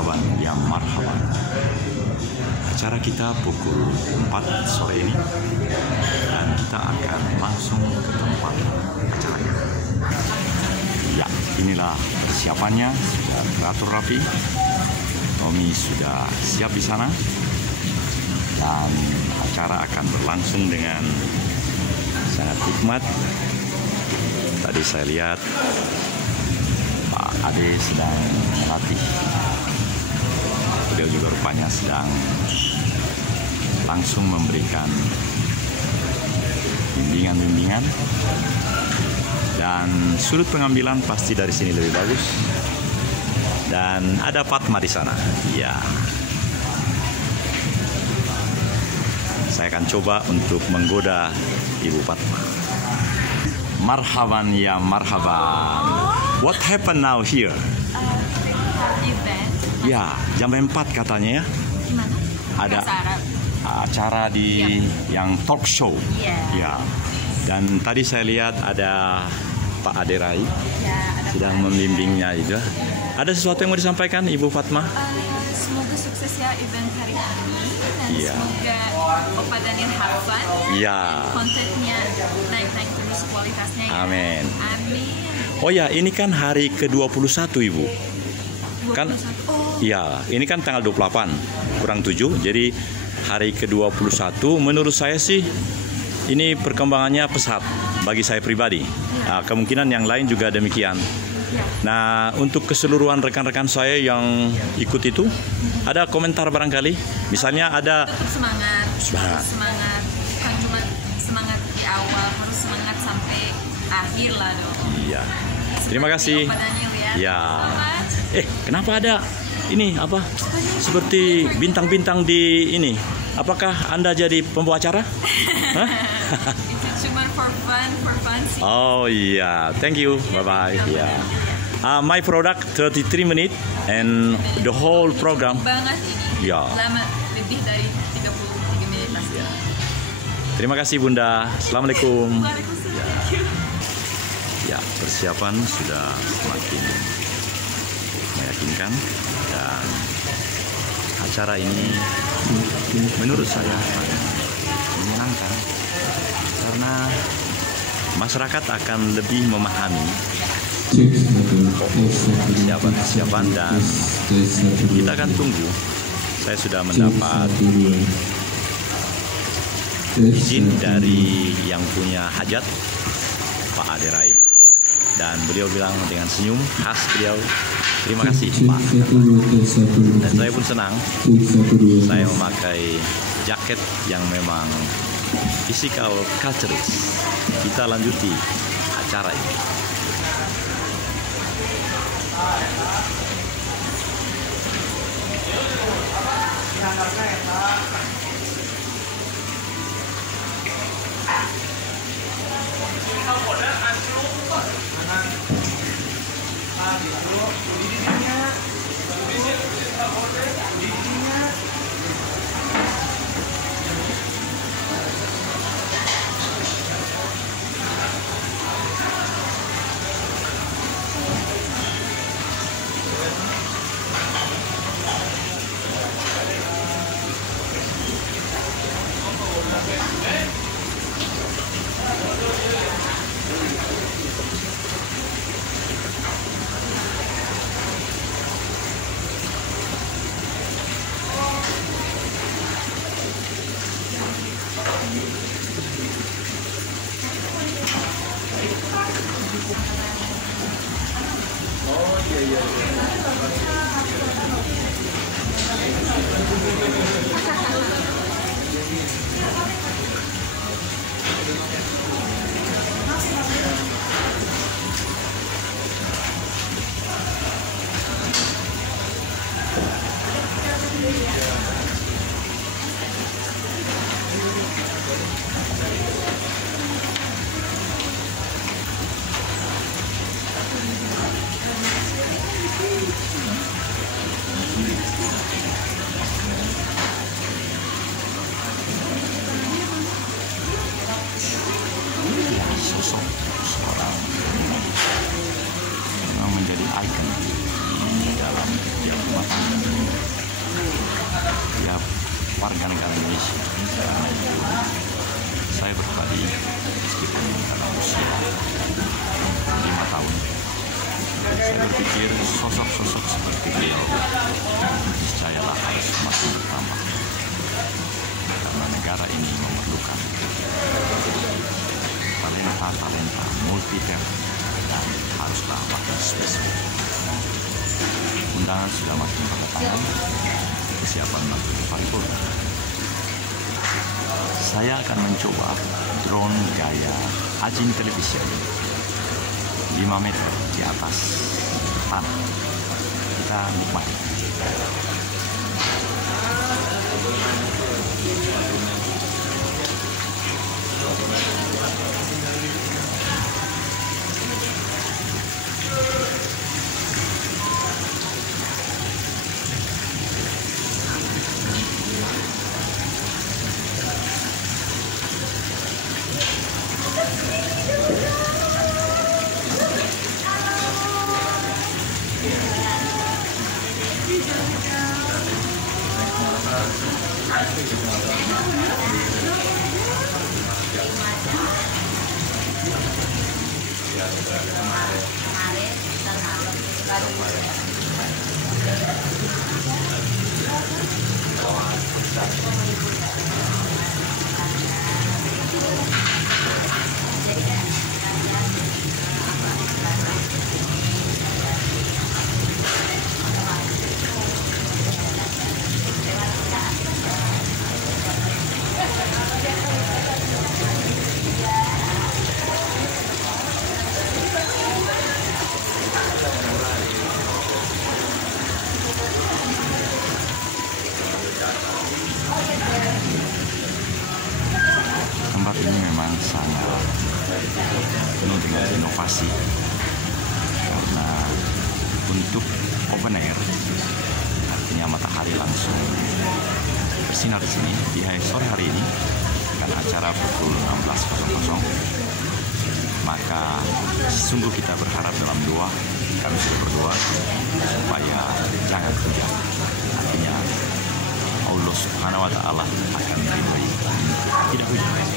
marhaban, ya marhaban. Acara kita pukul 4 sore ini dan kita akan langsung ke tempat acaranya. Ya, inilah persiapannya, sudah teratur rapi. Tommy sudah siap di sana dan acara akan berlangsung dengan sangat hikmat. Tadi saya lihat Pak Ade sedang melatih. Beliau juga rupanya sedang langsung memberikan bimbingan-bimbingan, dan sudut pengambilan pasti dari sini lebih bagus. Dan ada Fatma di sana. Ya. Saya akan coba untuk menggoda Ibu Fatma. Marhaban, ya marhaban. What happened now here? Event. Ya, jam 4 katanya ya. Gimana? Ada acara di yang talk show. Ya. Dan tadi saya lihat ada Pak Ade Rai sedang membimbingnya juga. Ada sesuatu yang mau disampaikan Ibu Fatma? Semoga sukses ya event hari ini, dan semoga Opa Daniel have fun. Iya. Kontennya naik-naik terus kualitasnya ya. Amin. Amin. Oh ya, ini kan hari ke-21 Ibu. 21. Kan Oh. ya, ini kan tanggal 28 kurang 7. Jadi hari ke-21 menurut saya sih ini perkembangannya pesat bagi saya pribadi. Nah, kemungkinan yang lain juga demikian. Nah, untuk keseluruhan rekan-rekan saya yang ikut itu, ada komentar barangkali? Misalnya ada Semangat. Semangat. Harus semangat. Bukan cuma semangat di awal, harus semangat sampai akhir lah dong. Iya. Terima kasih. Opa Daniel ya. Ya. Selamat. Kenapa ada ini apa? Seperti bintang-bintang di ini. Apakah Anda jadi pembawa acara? Hah? Itu cuma for fun sih. Oh iya, thank you, bye bye. Ya, my product 33 menit and the whole program. Banget ini. Ya. Lama, lebih dari 33 menit pasti. Terima kasih Bunda. Assalamualaikum. Waalaikumsalam. Ya, persiapan sudah semakin meyakinkan dan acara ini menurut saya menyenangkan karena masyarakat akan lebih memahami persiapan dan kita akan tunggu. Saya sudah mendapat izin dari yang punya hajat, Pak Ade Rai, dan beliau bilang dengan senyum khas beliau, terima kasih Pak. Dan saya pun senang saya memakai jaket yang memang physical culturist. Kita lanjuti acara ini. Sosok seorang memang menjadi ikon di dalam setiap rumah tangga. warga negara Indonesia. Karena itu saya berbagi meskipun dalam usia 5 tahun. Saya berpikir sosok-sosok seperti beliau niscayalah harus semakin bertambah, karena negara ini memerlukan talenta multi talent dan haruslah makin spesifik. Undangan sudah makin berdatangan, kesiapan makin paripurna. Saya akan mencoba drone gaya Ajin Television 5 meter di atas tanah. Kita nikmati. Tempat ini memang sangat penuh dengan inovasi, karena untuk open air, artinya matahari langsung bersinar di sini di sore hari ini dengan acara pukul 16.00, maka sungguh kita berharap dalam doa, kami sudah berdoa supaya jangan hujan. Artinya Allah Subhanahu wa Ta'ala akan memberi tidak hujan.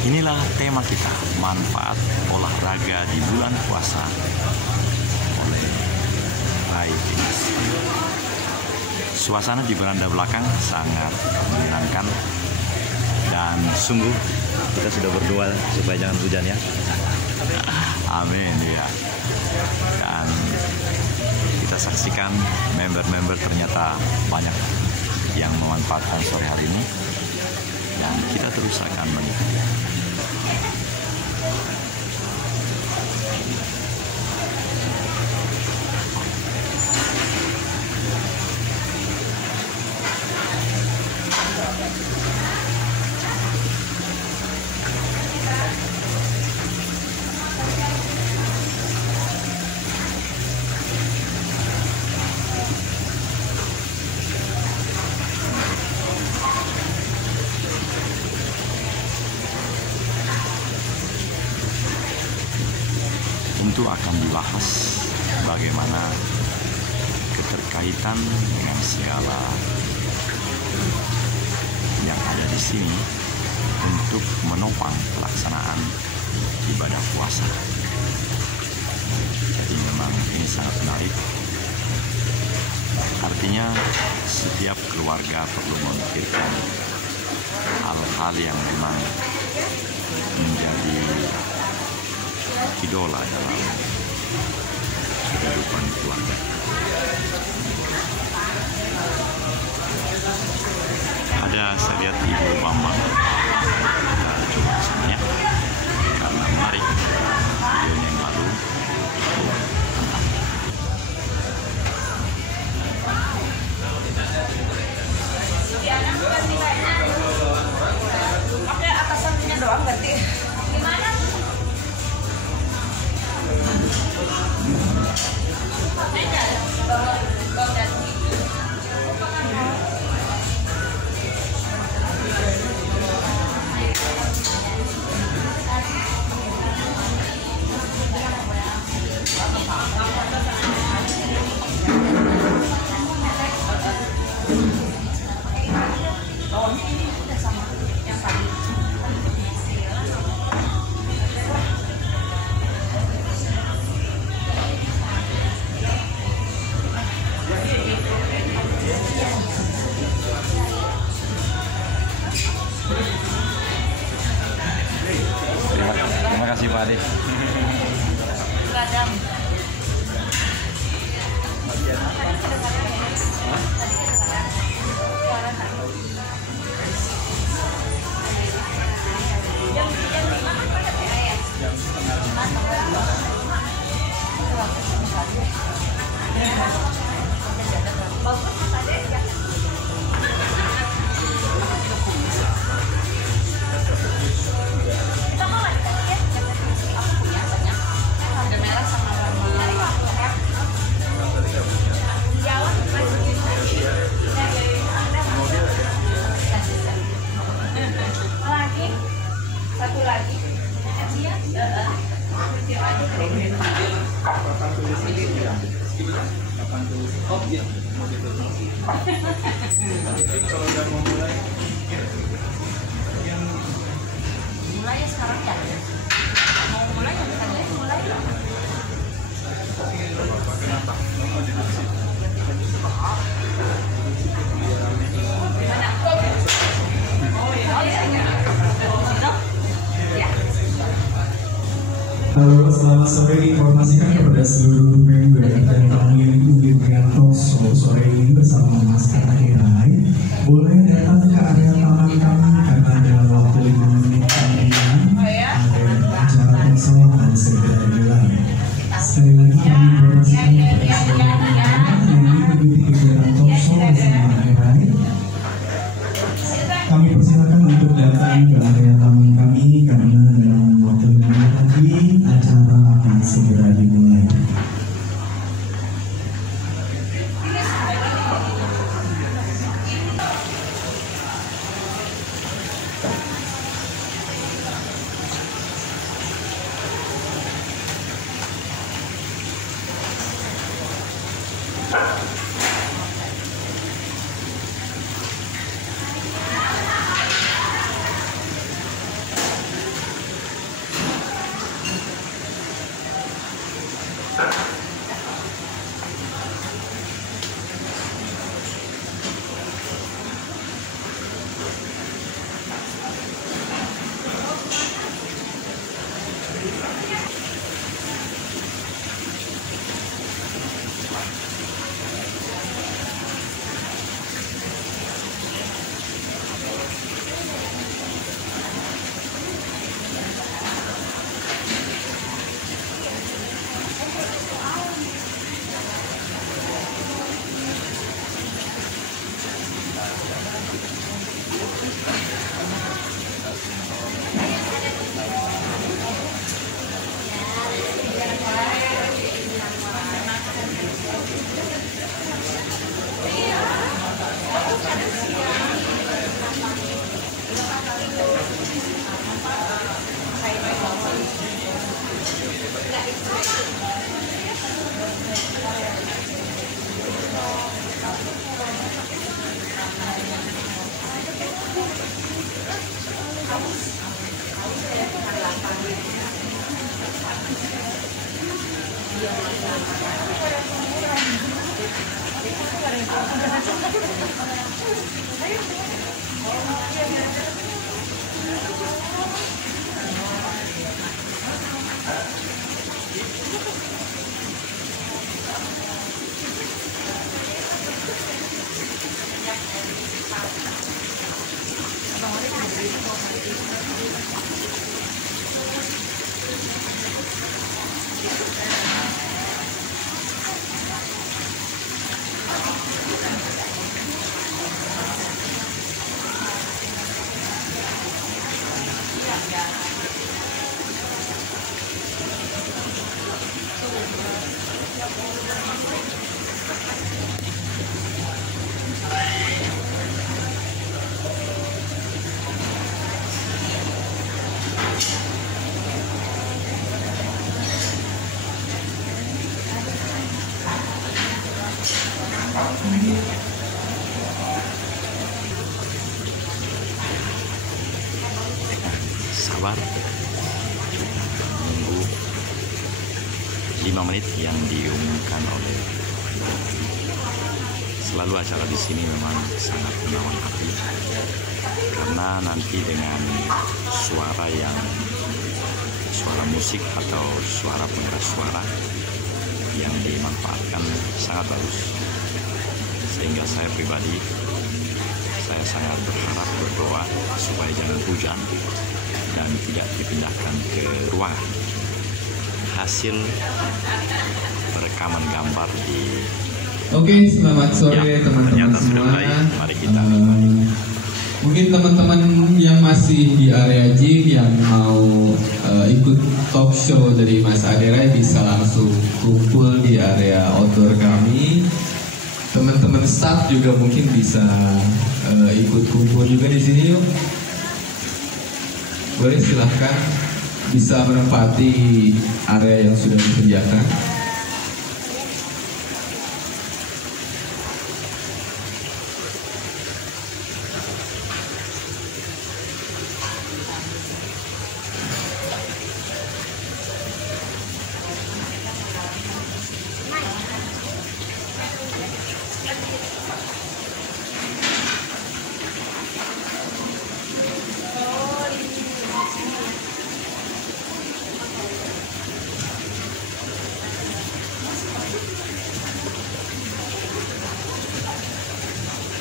Inilah tema kita, manfaat olahraga di bulan puasa oleh Rai Fitness. Suasana di beranda belakang sangat menyenangkan dan sungguh kita sudah berdoa supaya jangan hujan ya. Amin ya. Dan kita saksikan member-member ternyata banyak yang memanfaatkan sore hari ini dan kita terus akan mengikuti. Tentu akan dibahas bagaimana keterkaitan dengan segala yang ada di sini untuk menopang pelaksanaan ibadah puasa. Jadi memang ini sangat menarik. Artinya setiap keluarga perlu memikirkan hal-hal yang memang menjadi idola dalam kehidupan keluarga. Ada saya lihat Ibu Bambang. Kita coba semuanya karena menarik videonya yang lalu. Oke, atasannya doang ganti. Gimana? Terima kasih Pak Ade. Mulai ya sekarang ya. Mau mulai ya bukannya mulai. Halo, selamat sore. Informasikan kepada seluruh member dan tamu yang ingin menonton sore ini bersama Mas Katakirai, boleh datang ke area taman kami karena dalam waktu 5 menit kemudian acara kosong akan segera dimulai. Sekali lagi kami informasikan kepada seluruh member yang ingin mengikuti kegiatan kosong bersama Katakirai, kami persilakan untuk datang ke area taman kami karena dalam waktu 5 menit lagi acara akan segera dimulai. Sabar menunggu 5 menit yang diumumkan oleh. Selalu acara di sini memang sangat menawan hati karena nanti dengan suara musik atau suara pengeras suara yang dimanfaatkan sangat bagus, sehingga saya pribadi sangat berharap, berdoa supaya jangan hujan dan tidak dipindahkan ke ruangan. Hasil perekaman gambar di Oke, selamat sore teman-teman semua. Mari kita mungkin teman-teman yang masih di area gym yang mau ikut talk show dari Mas Aderai bisa langsung kumpul di area outdoor kami. Teman-teman staff juga mungkin bisa ikut kumpul juga di sini yuk. Boleh, silahkan bisa menempati area yang sudah disediakan.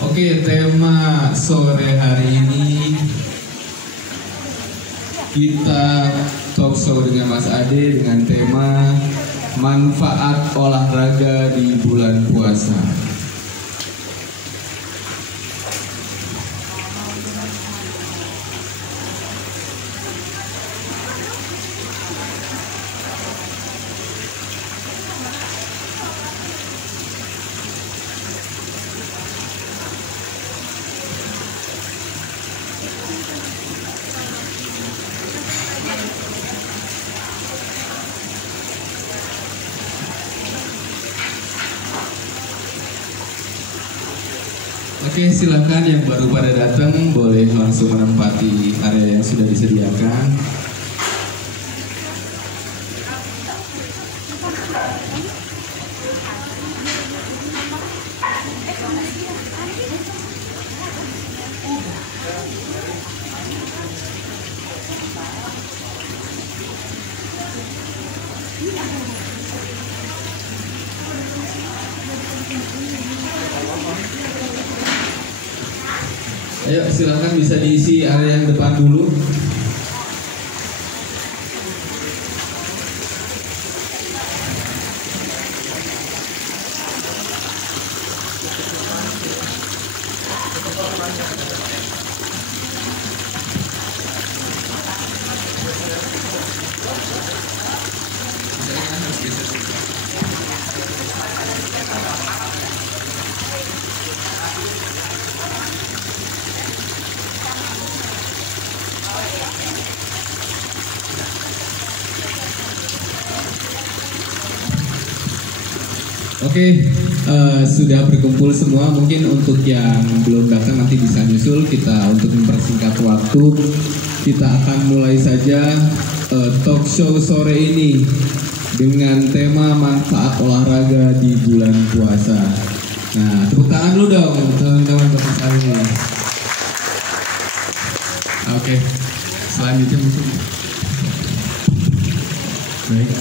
Oke, tema sore hari ini kita talk show dengan Mas Ade dengan tema manfaat olahraga di bulan puasa. Oke, silahkan yang baru pada datang boleh langsung menempati area yang sudah disediakan. Ayo, silahkan bisa diisi area yang depan dulu. Oke, sudah berkumpul semua. Mungkin untuk yang belum datang nanti bisa nyusul. Kita untuk mempersingkat waktu, kita akan mulai saja talk show sore ini dengan tema manfaat olahraga di bulan puasa. Nah, tepuk tangan dulu dong teman-teman peserta ini. Oke, selanjutnya mungkin. Baik.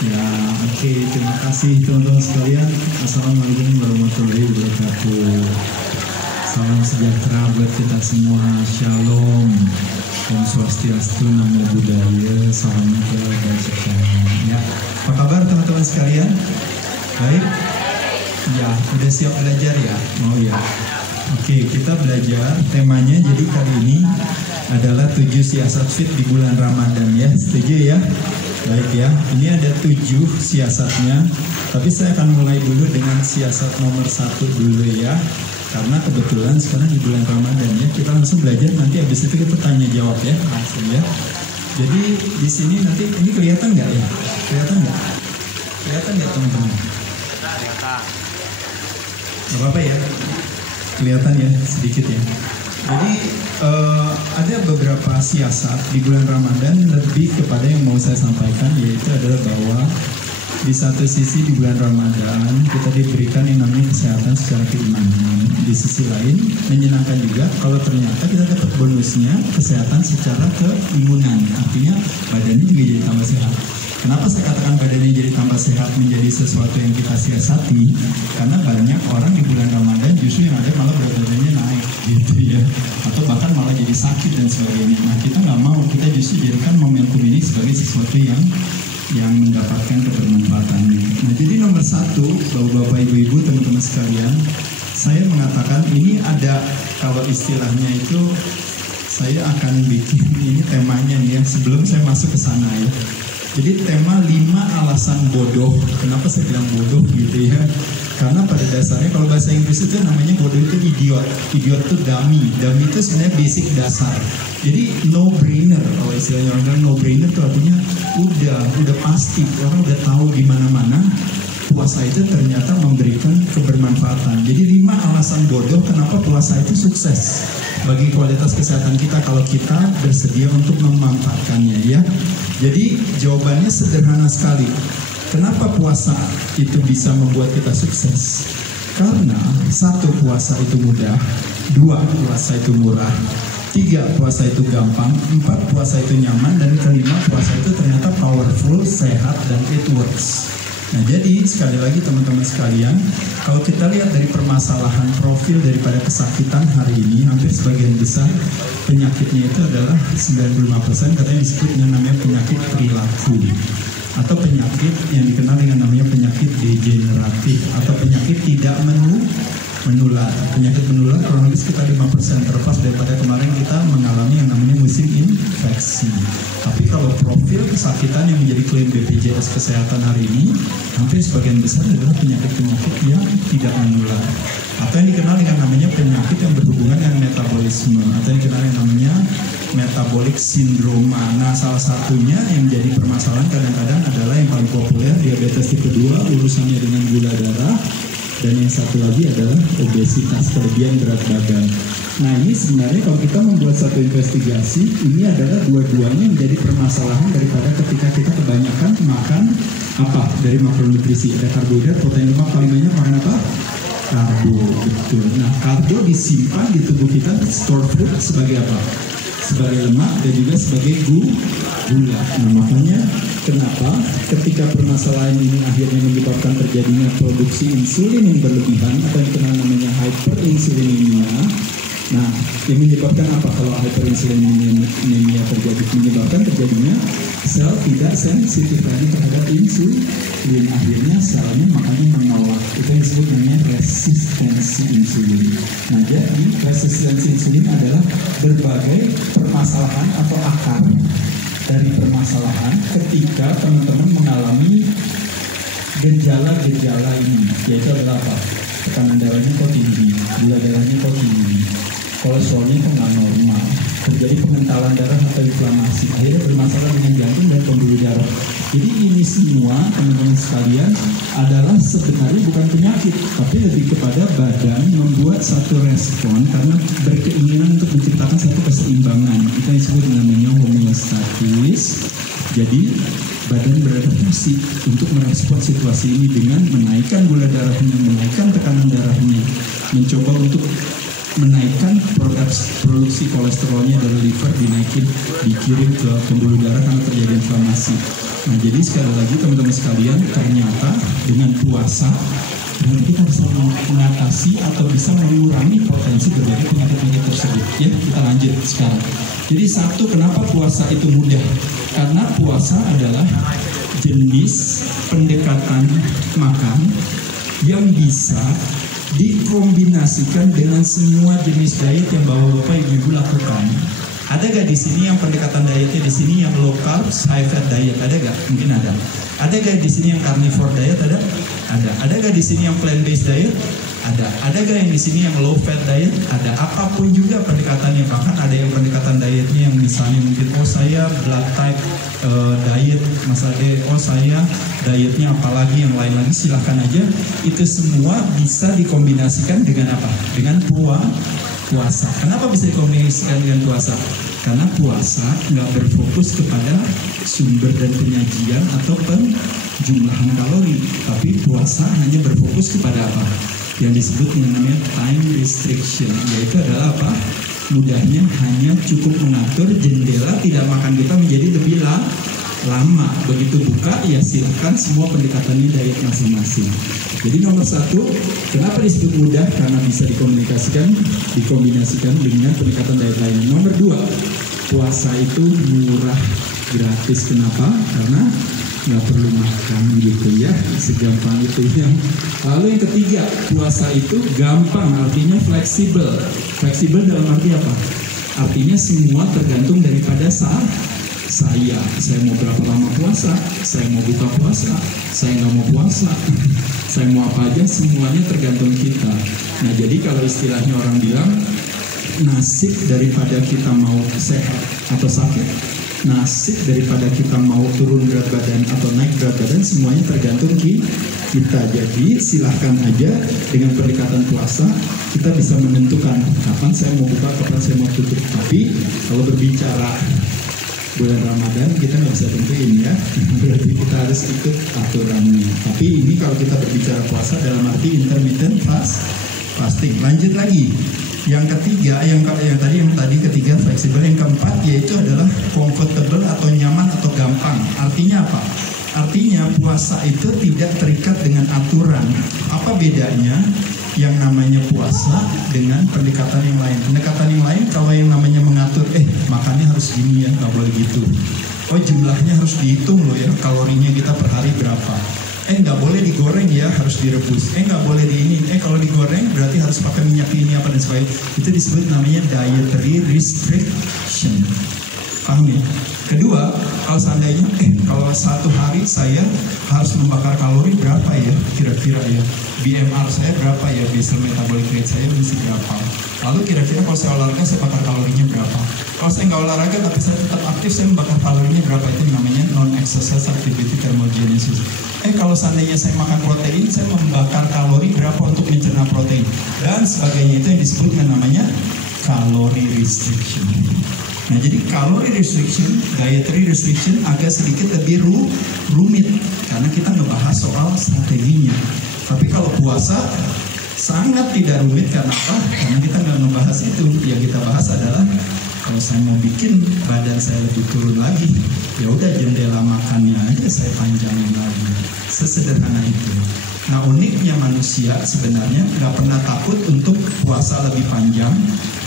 Ya, oke, terima kasih teman-teman sekalian. Assalamualaikum warahmatullahi wabarakatuh. Salam sejahtera buat kita semua. Shalom. Om Swastiastu, Namo Buddhaya, salam kebajikan. Ya, apa kabar teman-teman sekalian? Baik. Ya, udah siap belajar ya? Mau ya? Oke, kita belajar. Temanya jadi kali ini adalah 7 siasat fit di bulan Ramadan ya. Setuju ya? Baik ya, ini ada 7 siasatnya, tapi saya akan mulai dulu dengan siasat nomor 1 dulu ya, karena kebetulan sekarang di bulan Ramadan ya, kita langsung belajar, nanti habis itu kita tanya jawab ya, langsung ya. Jadi di sini nanti, ini kelihatan nggak ya? Kelihatan nggak? Kelihatan nggak teman-teman? Nggak apa-apa ya, kelihatan ya, sedikit ya. Jadi ada beberapa siasat di bulan Ramadan lebih kepada yang mau saya sampaikan, yaitu adalah bahwa di satu sisi di bulan Ramadan kita diberikan yang namanya kesehatan secara keimanan. Di sisi lain menyenangkan juga kalau ternyata kita dapat bonusnya kesehatan secara keimunan, artinya badannya juga jadi tambah sehat. Kenapa saya katakan badannya jadi tambah sehat menjadi sesuatu yang kita siasati? Karena banyak orang di bulan Ramadan justru yang ada malah berat badannya naik gitu ya, atau bahkan malah jadi sakit dan sebagainya. Nah kita nggak mau, kita justru jadikan momentum ini sebagai sesuatu yang mendapatkan kebermanfaatannya. Nah jadi nomor 1, bapak-bapak, ibu-ibu, teman-teman sekalian, saya mengatakan ini ada, kalau istilahnya itu saya akan bikin ini temanya nih ya, sebelum saya masuk ke sana ya. Jadi tema 5 alasan bodoh. Kenapa saya bilang bodoh gitu ya? Karena pada dasarnya kalau bahasa Inggris itu namanya bodoh itu idiot. Idiot itu dummy. Dummy itu sebenarnya basic dasar. Jadi no brainer, kalau istilahnya orang bilang no brainer itu artinya udah pasti, orang udah tahu di mana-mana puasa itu ternyata memberikan kebermanfaatan. Jadi 5 alasan bodoh kenapa puasa itu sukses bagi kualitas kesehatan kita kalau kita bersedia untuk memanfaatkannya ya. Jadi jawabannya sederhana sekali. Kenapa puasa itu bisa membuat kita sukses? Karena 1, puasa itu mudah, 2, puasa itu murah, 3, puasa itu gampang, 4, puasa itu nyaman, dan kelima, puasa itu ternyata powerful, sehat, dan it works. Nah jadi sekali lagi teman-teman sekalian, kalau kita lihat dari permasalahan profil daripada kesakitan hari ini, hampir sebagian besar penyakitnya itu adalah 95% katanya disebut dengan namanya penyakit perilaku, atau penyakit yang dikenal dengan namanya penyakit degeneratif, atau penyakit tidak menular. Penyakit menular kurang lebih sekitar 5%, terlepas daripada kemarin kita mengalami yang namanya musim infeksi. Tapi kalau profil kesakitan yang menjadi klaim BPJS Kesehatan hari ini, hampir sebagian besar adalah penyakit-penyakit yang tidak menular, atau yang dikenal dengan namanya penyakit yang berhubungan dengan metabolisme, atau yang dikenal dengan namanya metabolic syndrome. Nah salah satunya yang menjadi permasalahan kadang-kadang adalah yang paling populer, diabetes tipe 2, urusannya dengan gula darah, dan yang satu lagi adalah obesitas, kelebihan berat badan. Nah ini sebenarnya kalau kita membuat satu investigasi, ini adalah dua-duanya menjadi permasalahan daripada ketika kita kebanyakan makan apa dari makronutrisi, ada karbohidrat, protein, lemak, paling banyak makan apa? Karbo, betul. Nah karbo disimpan di tubuh kita, store food sebagai apa? Sebagai lemak dan juga sebagai gula. Nah makanya kenapa ketika permasalahan ini akhirnya menyebabkan terjadinya produksi insulin yang berlebihan atau yang dikenal namanya hyperinsulinemia. Nah, yang menyebabkan apa kalau hyperinsulinemia terjadi? Menyebabkan terjadinya sel tidak sensitif lagi terhadap insulin. Akhirnya selnya makanya menolak. Itu yang disebut namanya resistensi insulin. Nah, jadi resistensi insulin adalah berbagai permasalahan atau akar dari permasalahan ketika teman-teman mengalami gejala-gejala ini, yaitu adalah apa? Tekanan darahnya kok tinggi, gula darahnya kok tinggi, kolesterolnya kok nggak normal, terjadi pengentalan darah atau inflamasi, akhirnya bermasalah dengan jantung dan pembuluh darah. Jadi ini semua teman-teman sekalian adalah sebenarnya bukan penyakit, tapi lebih kepada badan membuat satu respon karena berkeinginan untuk menciptakan satu keseimbangan. Kita disebut namanya homeostatis. Jadi badan beradaptasi untuk merespon situasi ini dengan menaikkan gula darahnya, menaikkan tekanan darahnya, mencoba untuk menaikkan produksi kolesterolnya dari liver, dinaikin, dikirim ke pembuluh darah karena terjadi inflamasi. Nah jadi sekali lagi teman-teman sekalian, ternyata dengan puasa dan kita bisa mengatasi atau bisa mengurangi potensi berbagai penyakit-penyakit tersebut. Ya kita lanjut sekarang. Jadi satu, kenapa puasa itu mudah? Karena puasa adalah jenis pendekatan makan yang bisa dikombinasikan dengan semua jenis diet yang bapak-bapak ibu-ibu lakukan. Ada gak di sini yang pendekatan dietnya di sini yang low carbs, high fat diet? Ada gak? Mungkin ada. Ada gak di sini yang carnivore diet? Ada. Ada gak di sini yang plant based diet? Ada gak yang di sini yang low fat diet? Ada. Apapun juga pendekatannya, bahkan ada yang pendekatan dietnya yang misalnya mungkin saya blood type diet, Mas Ade, saya dietnya apalagi yang lain lagi, silahkan aja. Itu semua bisa dikombinasikan dengan apa? Dengan puasa. Kenapa bisa dikombinasikan dengan puasa? Karena puasa nggak berfokus kepada sumber dan penyajian atau penjumlahan kalori, tapi puasa hanya berfokus kepada apa? Yang disebut dengan namanya time restriction, yaitu adalah apa? Mudahnya hanya cukup mengatur jendela tidak makan kita menjadi lebih lama. Begitu buka, ya silahkan semua pendekatannya diet masing-masing. Jadi nomor satu, kenapa disebut mudah? Karena bisa dikombinasikan dengan pendekatan diet lain. Nomor dua, puasa itu murah, gratis. Kenapa? Karena nggak perlu makan gitu ya, segampang itu ya. Lalu yang ketiga, puasa itu gampang, artinya fleksibel. Fleksibel dalam arti apa? Artinya semua tergantung daripada saya mau berapa lama puasa, saya mau buka puasa, saya nggak mau puasa, saya mau apa aja, semuanya tergantung kita. Nah jadi kalau istilahnya orang bilang, nasib daripada kita mau sehat atau sakit, nasib daripada kita mau turun berat badan atau naik berat badan, semuanya tergantung kita. Jadi silahkan aja dengan pendekatan puasa kita bisa menentukan kapan saya mau buka, kapan saya mau tutup. Tapi kalau berbicara bulan Ramadan kita nggak bisa tentuin ya, berarti kita harus ikut aturannya. Tapi ini kalau kita berbicara puasa dalam arti intermittent fasting. Lanjut lagi, yang ketiga, yang tadi ketiga fleksibel, yang keempat yaitu adalah comfortable atau nyaman atau gampang. Artinya apa? Artinya puasa itu tidak terikat dengan aturan. Apa bedanya yang namanya puasa dengan pendekatan yang lain? Pendekatan yang lain kalau yang namanya mengatur, makannya harus gini ya, nggak boleh gitu. Oh jumlahnya harus dihitung loh ya, kalorinya kita per hari berapa. Nggak boleh digoreng ya, harus direbus. Nggak boleh kalau digoreng berarti harus pakai minyak ini apa dan sebagainya. Itu disebut namanya dietary restriction. Paham ya? Kedua, kalau seandainya kalau satu hari saya harus membakar kalori berapa ya kira-kira ya, BMR saya berapa ya, basal metabolic rate saya mesti berapa, lalu kira-kira kalau saya olahraga saya bakar kalorinya berapa, kalau saya nggak olahraga tapi saya tetap aktif saya membakar kalorinya berapa. Itu namanya non-exercise activity thermogenesis. Kalau seandainya saya makan protein, saya membakar kalori berapa untuk mencerna protein dan sebagainya. Itu yang disebut dengan namanya calorie restriction. Nah jadi calorie restriction, dietary restriction agak sedikit lebih rumit karena kita ngebahas soal strateginya. Tapi kalau puasa sangat tidak rumit, karena apa? Karena kita nggak ngebahas itu. Yang kita bahas adalah kalau saya mau bikin badan saya lebih turun lagi, ya udah jendela makannya aja saya panjangin lagi. Sesederhana itu. Nah uniknya manusia sebenarnya nggak pernah takut untuk puasa lebih panjang,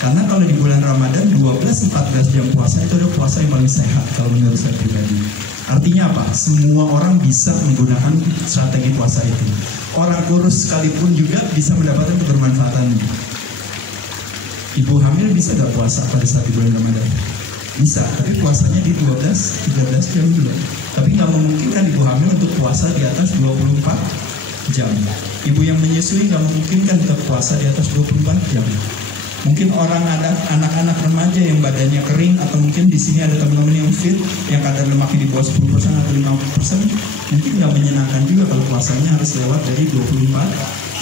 karena kalau di bulan Ramadan 12-14 jam puasa itu adalah puasa yang paling sehat kalau menurut saya pribadi. Artinya apa? Semua orang bisa menggunakan strategi puasa itu. Orang kurus sekalipun juga bisa mendapatkan kebermanfaatan. Ibu hamil bisa gak puasa pada saat di bulan Ramadan? Bisa, tapi puasanya di 12-13 jam juga. Tapi nggak memungkinkan ibu hamil untuk puasa di atas 24 jam. Ibu yang menyusui nggak memungkinkan tetap puasa di atas 24 jam. Mungkin orang ada anak-anak remaja yang badannya kering, atau mungkin di sini ada teman-teman yang fit, yang kadar lemaknya di bawah 10% atau 50%, mungkin nggak menyenangkan juga kalau puasanya harus lewat dari 24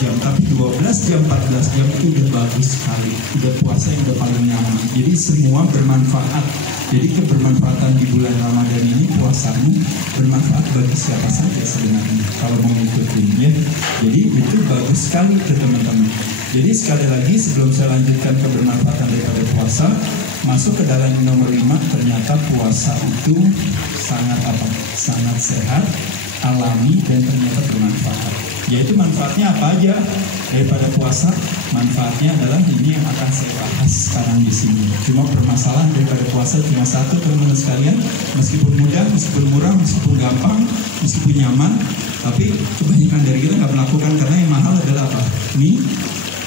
jam. Tapi 12 jam, 14 jam itu udah bagus sekali, udah puasa yang udah paling nyaman. Jadi semua bermanfaat. Jadi kebermanfaatan di bulan Ramadan ini, puasamu bermanfaat bagi siapa saja sebenarnya kalau mau ngikutin ya. Jadi itu bagus sekali ke teman-teman. Jadi sekali lagi sebelum saya lanjutkan kebermanfaatan daripada puasa, masuk ke dalam nomor 5, ternyata puasa itu sangat sehat, alami, dan ternyata bermanfaat. Yaitu manfaatnya apa aja daripada puasa? Manfaatnya adalah ini yang akan saya bahas sekarang di sini. Cuma permasalahan daripada puasa cuma satu, teman-teman sekalian, meskipun mudah, meskipun murah, meskipun gampang, meskipun nyaman, tapi kebanyakan dari kita nggak melakukan karena yang mahal adalah apa?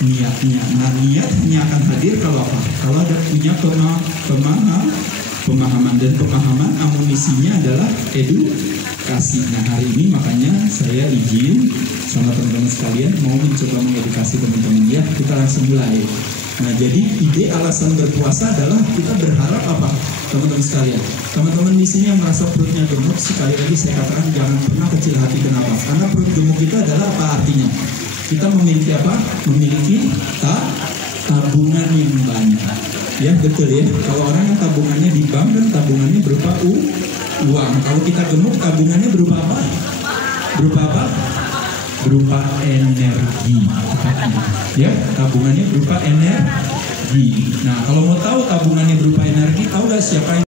niatnya. Nah, niat hanya akan hadir kalau apa? Kalau ada punya pemahaman, dan pemahaman amunisinya adalah edukasi. Nah, hari ini makanya saya izin sama teman-teman sekalian mau mencoba mengedukasi teman-teman ya. Kita langsung mulai. Nah, jadi ide alasan berpuasa adalah kita berharap apa, teman-teman sekalian? Teman-teman di sini yang merasa perutnya gemuk, sekali lagi saya katakan jangan pernah kecil hati. Kenapa? Karena perut gemuk itu adalah apa artinya? Kita memiliki apa? Memiliki tabungan yang banyak. Ya, betul ya. Kalau orang yang tabungannya di bank dan tabungannya berupa uang. Kalau kita gemuk, tabungannya berupa apa? Berupa apa? Berupa energi. Ya, tabungannya berupa energi. Nah, kalau mau tahu tabungannya berupa energi, tahu nggak siapa yang